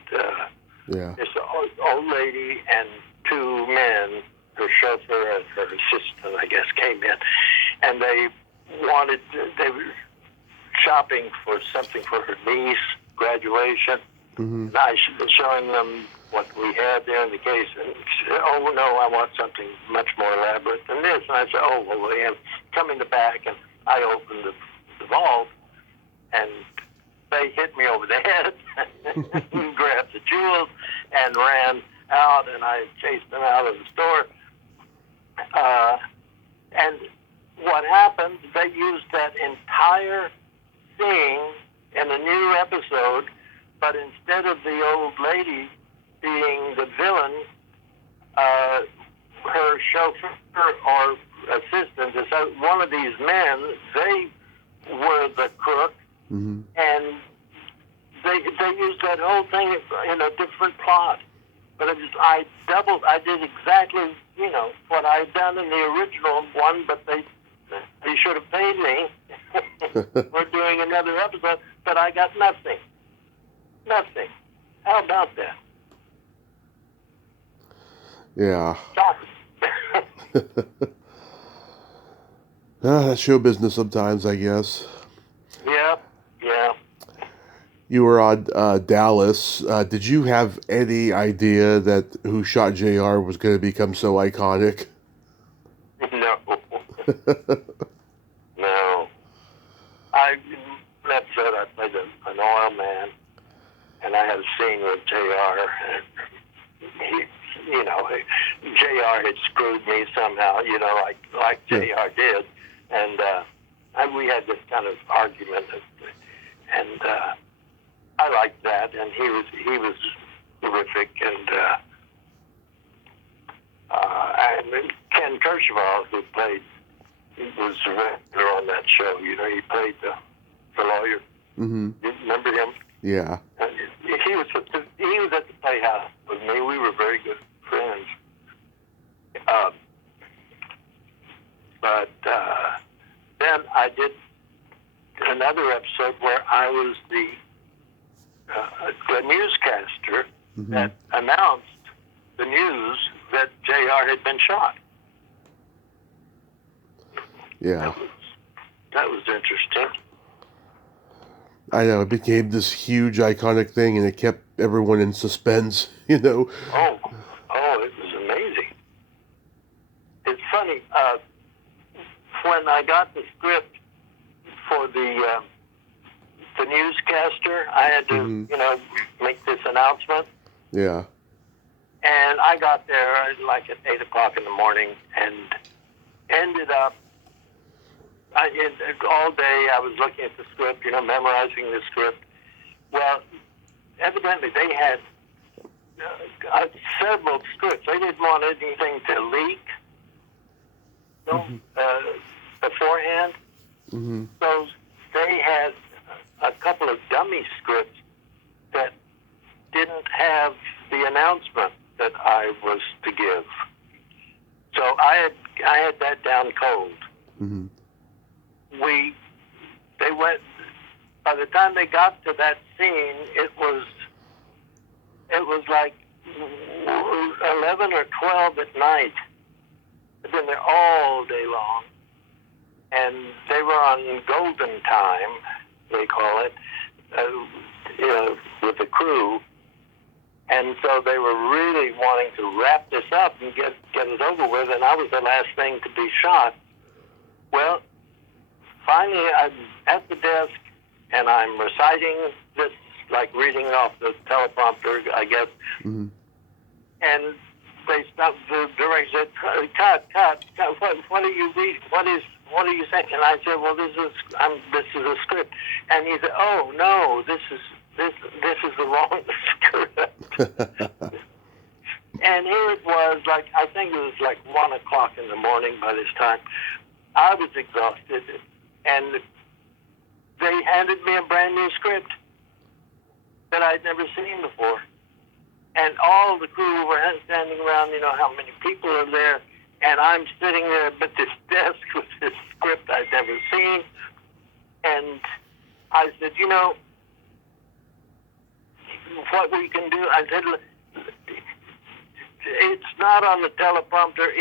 Yeah. this old lady and 2 men, her chauffeur and her assistant, I guess, came in, and they were shopping for something for her niece graduation. Mm-hmm. And I was showing them what we had there in the case, and she said, oh, no, I want something much more elaborate than this. And I said, oh, well, yeah, come in the back, and I opened the vault, and they hit me over the head and grabbed the jewels and ran out, and I chased them out of the store. And what happened, they used that entire scene in a new episode, but instead of the old lady being the villain, her chauffeur or assistant, one of these men, they were the crook. Mm-hmm. And they used that whole thing in a different plot. But I did exactly, what I had done in the original one, but they should have paid me for doing another episode, but I got nothing. Nothing. How about that? Yeah. That's show business sometimes, I guess. Yeah, yeah. You were on Dallas. Did you have any idea that Who Shot JR was going to become so iconic? No, no. I that said, I played an oil man, and I had a scene with Jr. And he, Jr. had screwed me somehow, like Yeah. Jr. did, and we had this kind of argument, and I liked that, and he was terrific, and Ken Kercheval, who was the director on that show. He played the lawyer. Mm-hmm. You remember him? Yeah. And he was at the Playhouse with me. We were very good friends. But then I did another episode where I was the newscaster Mm-hmm. that announced the news that JR had been shot. Yeah. That was interesting. I know, it became this huge iconic thing and it kept everyone in suspense, you know. Oh, it was amazing. It's funny, when I got the script for the newscaster, I had to, make this announcement. Yeah. And I got there like at 8 o'clock in the morning and ended up, all day I was looking at the script, memorizing the script. Well, evidently they had several scripts. They didn't want anything to leak beforehand. Mm-hmm. So they had a couple of dummy scripts that didn't have the announcement that I was to give. So I had that down cold. Mm-hmm. They went, by the time they got to that scene, it was like 11 or 12 at night. I've been there all day long. And they were on golden time, they call it, with the crew. And so they were really wanting to wrap this up and get it over with, and I was the last thing to be shot. Well, finally I'm at the desk, and I'm reciting this, like reading off the teleprompter, I guess. Mm-hmm. And they stopped, the director said, cut, what are you reading? What are you saying? And I said, well, this is a script. And he said, oh, no, this is the wrong script. And here it was, I think it was like 1 o'clock in the morning by this time. I was exhausted, and they handed me a brand new script that I'd never seen before. And all the crew were standing around, how many people are there, and I'm sitting there at this desk with this script I'd never seen. And I said, what we can do, I said, it's not on the teleprompter,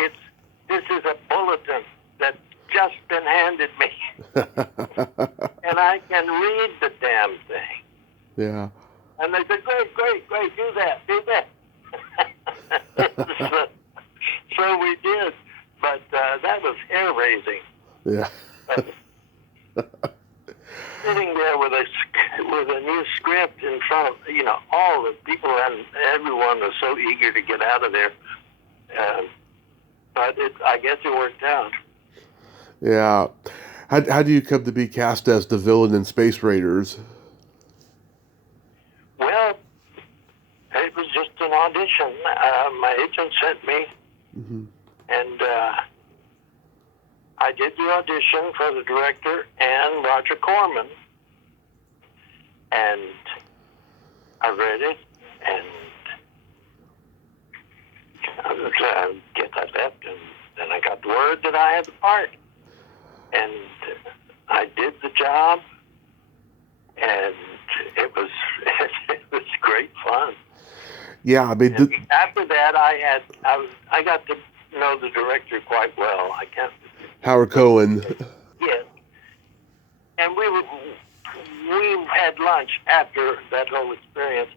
this is a bulletin that's just been handed me. And I can read the damn thing. Yeah. And they said, great, do that. So we did, but that was hair-raising. Yeah. Sitting there with a new script in front of, all the people, and everyone was so eager to get out of there. But I guess it worked out. Yeah. How do you come to be cast as the villain in Space Raiders? Well, it was just an audition. My agent sent me, Mm-hmm. and I did the audition for the director and Roger Corman. And I read it, and I guess I left, and then I got the word that I had the part. And I did the job, and it was great fun. Yeah, I mean, After that, I got to know the director quite well. Howard Cohen. Yes. And we had lunch after that whole experience.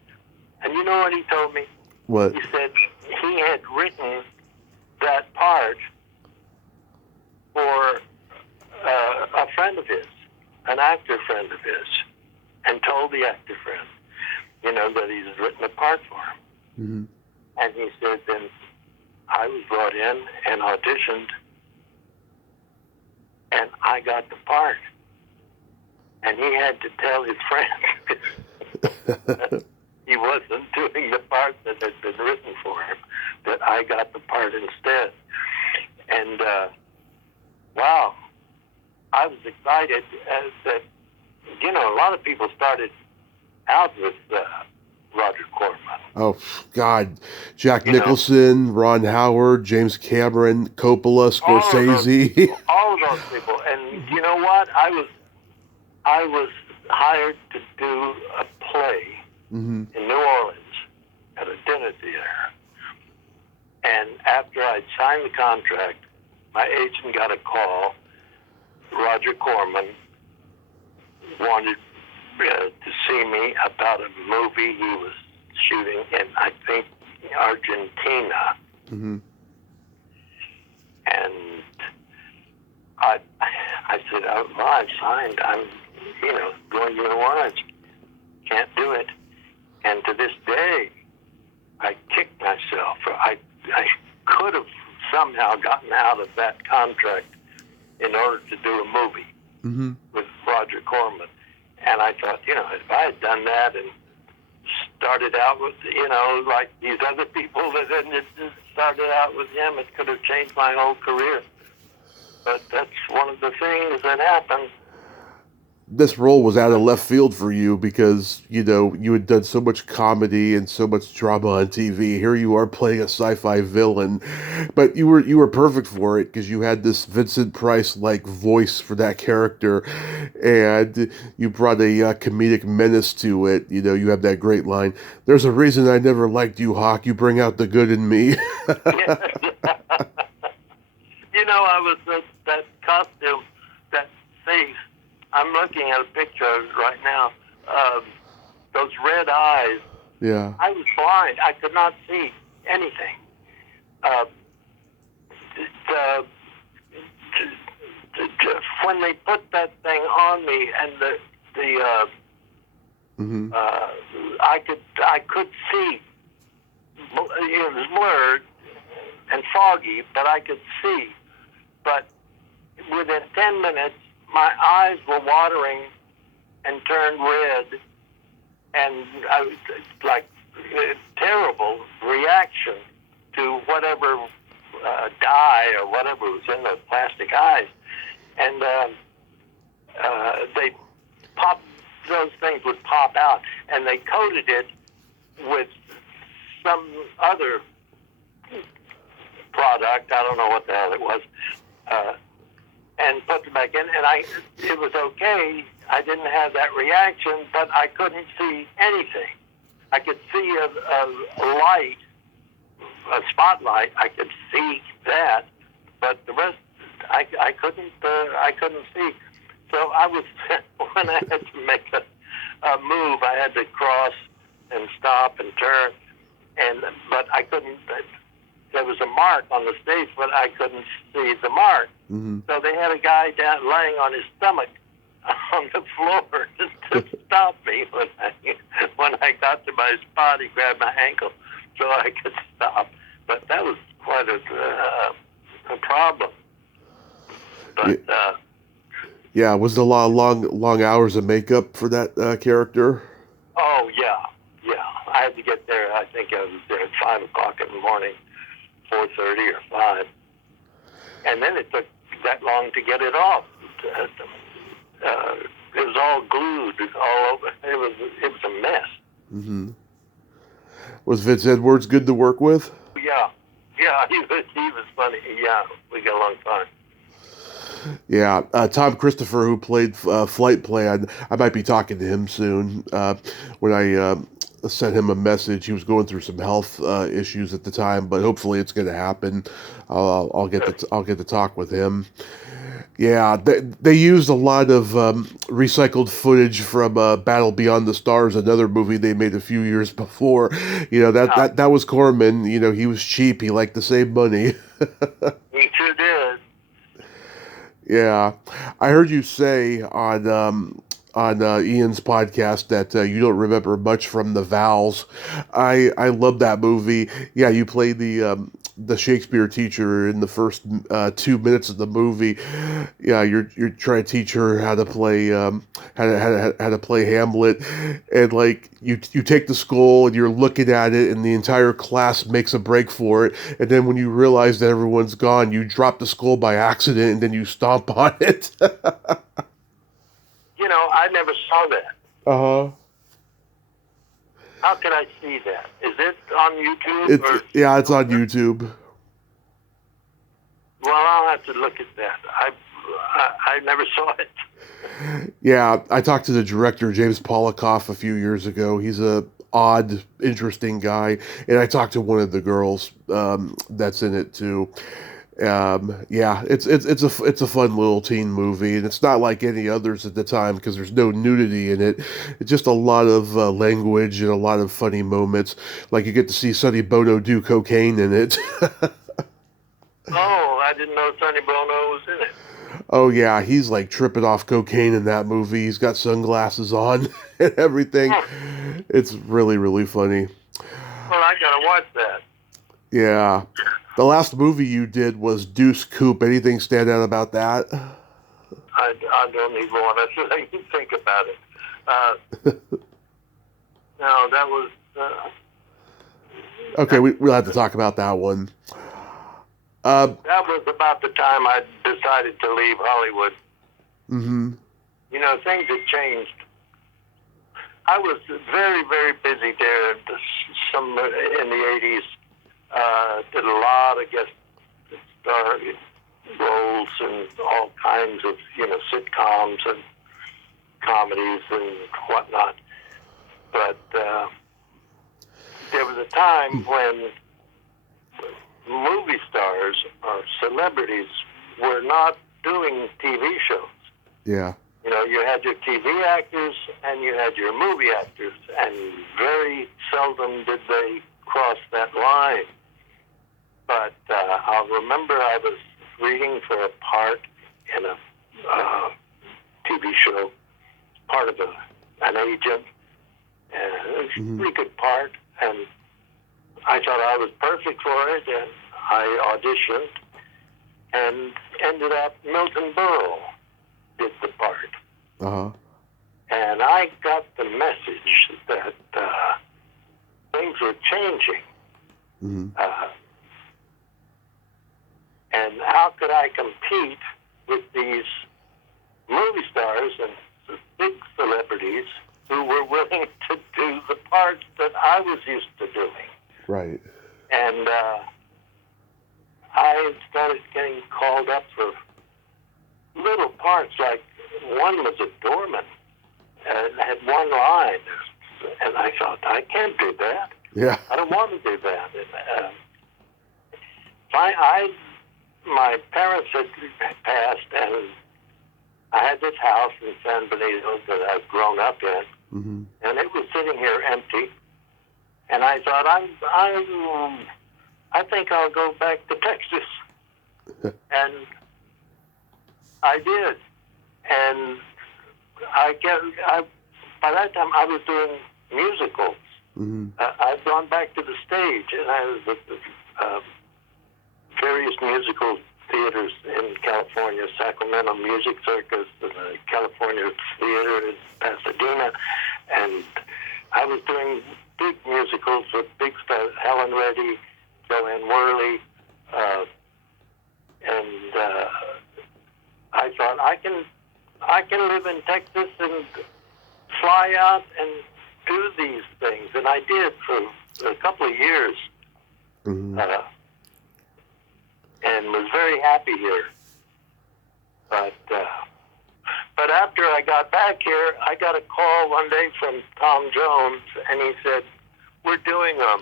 And you know what he told me? What? He said he had written that part for a friend of his, an actor friend of his, and told the actor friend, that he's written a part for him. Mm-hmm. And he said, then I was brought in and auditioned, and I got the part. And he had to tell his friend he wasn't doing the part that had been written for him, that I got the part instead. And, wow, I was excited that, a lot of people started out with Roger Corman. Oh, God. Jack Nicholson, Ron Howard, James Cameron, Coppola, Scorsese. All of those people. And you know what? I was hired to do a play in New Orleans at a dinner theater. And after I'd signed the contract, my agent got a call. Roger Corman wanted to see me about a movie he was shooting in, I think, Argentina. Mm-hmm. And I said, well, I've signed. I'm, going to New Orleans. Can't do it. And to this day, I kick myself. I could have somehow gotten out of that contract in order to do a movie with Roger Corman. And I thought, if I had done that and started out with, like these other people that then started out with him, it could have changed my whole career. But that's one of the things that happened. This role was out of left field for you because, you had done so much comedy and so much drama on TV. Here you are playing a sci-fi villain, but you were perfect for it because you had this Vincent Price-like voice for that character, and you brought a comedic menace to it. You have that great line, "There's a reason I never liked you, Hawk. You bring out the good in me." I was that costume, that face. I'm looking at a picture of it right now. Those red eyes. Yeah. I was blind. I could not see anything. When they put that thing on me, and I could see. It was blurred and foggy, but I could see. But within 10 minutes, my eyes were watering and turned red, and I was like a terrible reaction to whatever dye or whatever was in those plastic eyes. And those things would pop out, and they coated it with some other product. I don't know what the hell it was. And put them back in, and it was okay. I didn't have that reaction, but I couldn't see anything. I could see a light, a spotlight. I could see that, but the rest, I couldn't see. So I was, when I had to make a move, I had to cross and stop and turn, but I couldn't. There was a mark on the stage, but I couldn't see the mark. Mm-hmm. So they had a guy down laying on his stomach on the floor to stop me when I got to my spot. He grabbed my ankle so I could stop. But that was quite a problem. But yeah, was it a lot of long hours of makeup for that character? Oh yeah. I had to get there. I think I was there at 5:00 in the morning. 4:30 or 5, and then it took that long to get it off. It was all glued all over. It was a mess. Mm-hmm. Was Vince Edwards good to work with? Yeah, he was funny. Yeah, we got along fine. Yeah, Tom Christopher, who played Flight Plan, I might be talking to him soon when I sent him a message. He was going through some health issues at the time, but hopefully it's going to happen. I'll get to talk with him. Yeah, they used a lot of recycled footage from Battle Beyond the Stars, another movie they made a few years before. You know, that was Corman. You know, he was cheap. He liked to save money. He sure did. Yeah, I heard you say on Ian's podcast that you don't remember much from the Vals. I love that movie. Yeah, you played the Shakespeare teacher in the first 2 minutes of the movie. Yeah, you're trying to teach her how to play how to play Hamlet, and like you take the skull and you're looking at it, and the entire class makes a break for it, and then when you realize that everyone's gone, you drop the skull by accident, and then you stomp on it. You know, I never saw that. Uh-huh. How can I see that? Is it on YouTube? Yeah, it's on YouTube. Well, I'll have to look at that. I never saw it. Yeah, I talked to the director, James Polikoff, a few years ago. He's a odd, interesting guy, and I talked to one of the girls that's in it too. Yeah, it's a fun little teen movie, and it's not like any others at the time because there's no nudity in it. It's just a lot of language and a lot of funny moments. Like you get to see Sonny Bono do cocaine in it. Oh, I didn't know Sonny Bono was in it. Oh yeah, he's like tripping off cocaine in that movie. He's got sunglasses on and everything. It's really, really funny. Well, I gotta watch that. Yeah. The last movie you did was Deuce Coupe. Anything stand out about that? I don't even want to think about it. No, that was... Okay, we'll have to talk about that one. That was about the time I decided to leave Hollywood. Mm-hmm. You know, things had changed. I was very, very busy there in the 80s. Did a lot of guest star roles and all kinds of, sitcoms and comedies and whatnot. But there was a time when movie stars or celebrities were not doing TV shows. Yeah. You know, you had your TV actors and you had your movie actors, and very seldom did they cross that line. But I'll remember I was reading for a part in a TV show, part of an agent, and it was a pretty good part, and I thought I was perfect for it, and I auditioned, and ended up Milton Berle did the part. Uh-huh. And I got the message that things were changing. Mm-hmm. And how could I compete with these movie stars and big celebrities who were willing to do the parts that I was used to doing? Right. And I started getting called up for little parts, like one was a doorman and had one line. And I thought, I can't do that. Yeah. I don't want to do that. And, my parents had passed, and I had this house in San Benito that I'd grown up in, and it was sitting here empty. And I thought, I think I'll go back to Texas. And I did. And by that time I was doing musicals. I'd gone back to the stage, and I was at various musical theaters in California, Sacramento Music Circus, and the California Theater in Pasadena, and I was doing big musicals with big stars, Helen Reddy, Joanne Worley, and I thought I can live in Texas and fly out and do these things, and I did for a couple of years. And was very happy here. But But after I got back here, I got a call one day from Tom Jones, and he said, we're doing a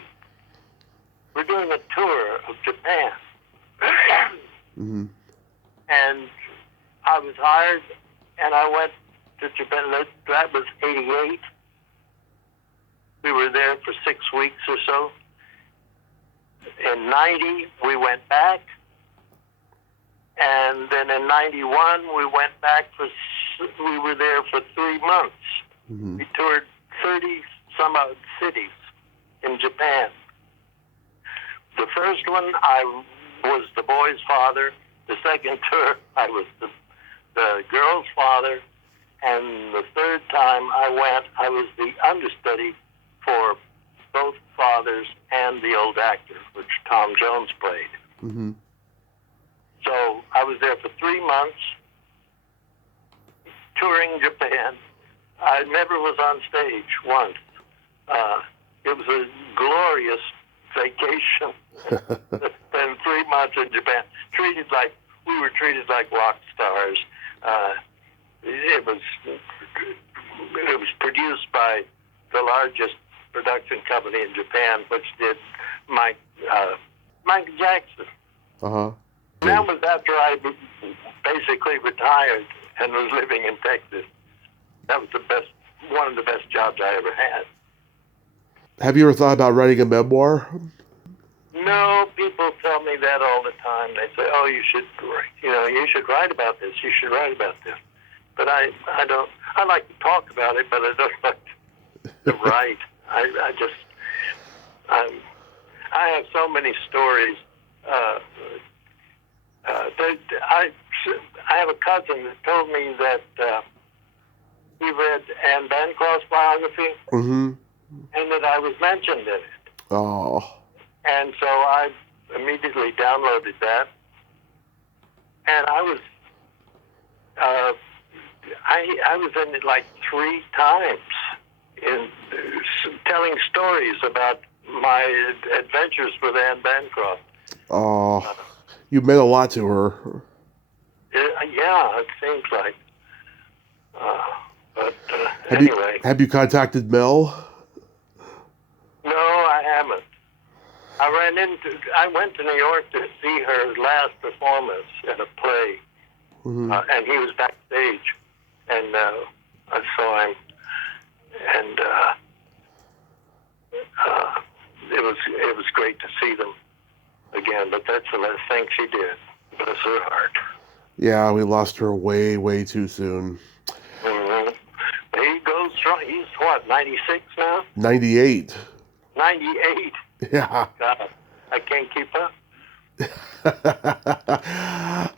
tour of Japan. Mm-hmm. And I was hired, and I went to Japan. That was 88. We were there for 6 weeks or so. In 90, we went back. And then in 91, we went back we were there for 3 months. Mm-hmm. We toured 30 some odd cities in Japan. The first one, I was the boy's father. The second tour, I was the girl's father. And the third time I went, I was the understudy for both fathers and the old actor, which Tom Jones played. Mm-hmm. So I was there for 3 months, touring Japan. I never was on stage once. It was a glorious vacation. And 3 months in Japan, we were treated like rock stars. It was produced by the largest production company in Japan, which did Michael Jackson. Uh-huh. And that was after I basically retired and was living in Texas. That was one of the best jobs I ever had. Have you ever thought about writing a memoir? No, people tell me that all the time. They say, "Oh, you should write about this. You should write about this." But I don't. I like to talk about it, but I don't like to write. I have so many stories. I have a cousin that told me that he read Anne Bancroft's biography, Mm-hmm. and that I was mentioned in it. Oh. And so I immediately downloaded that, and I was in it like 3 times in telling stories about my adventures with Anne Bancroft. Oh. You meant a lot to her. Yeah, it seems like. But anyway. Have you contacted Mel? No, I haven't. I went to New York to see her last performance in a play, Mm-hmm. and he was backstage, and I saw him, and it was great to see them again. But that's the last thing she did. Bless her heart. Yeah, we lost her way, way too soon. Mm-hmm. He goes strong. He's what, 96 now? 98. 98. Yeah. God, I can't keep up.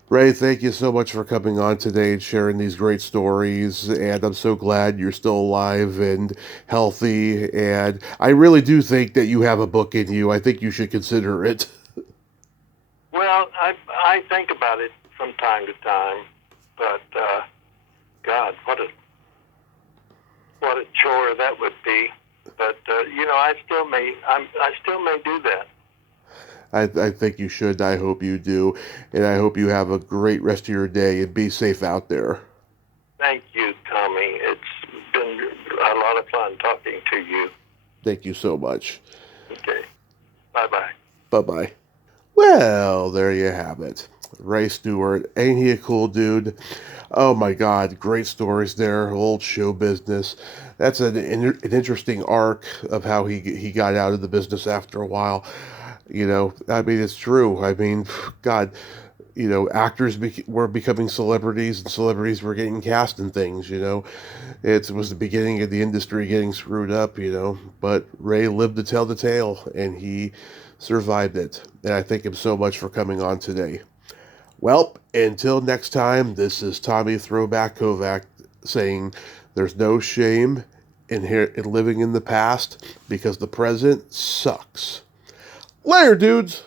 Ray, thank you so much for coming on today and sharing these great stories. And I'm so glad you're still alive and healthy. And I really do think that you have a book in you. I think you should consider it. Well, I think about it from time to time, but God, what a chore that would be. But I still may do that. I think you should. I hope you do. And I hope you have a great rest of your day and be safe out there. Thank you, Tommy. It's been a lot of fun talking to you. Thank you so much. Okay. Bye-bye. Bye-bye. Well, there you have it. Ray Stewart. Ain't he a cool dude? Oh my God, great stories there. Old show business. That's an interesting arc of how he got out of the business after a while. I mean, it's true. I mean, God, actors were becoming celebrities, and celebrities were getting cast in things. It was the beginning of the industry getting screwed up. But Ray lived to tell the tale, and he survived it. And I thank him so much for coming on today. Well, until next time, this is Tommy Throwback Kovac saying there's no shame in living in the past because the present sucks. Later, dudes!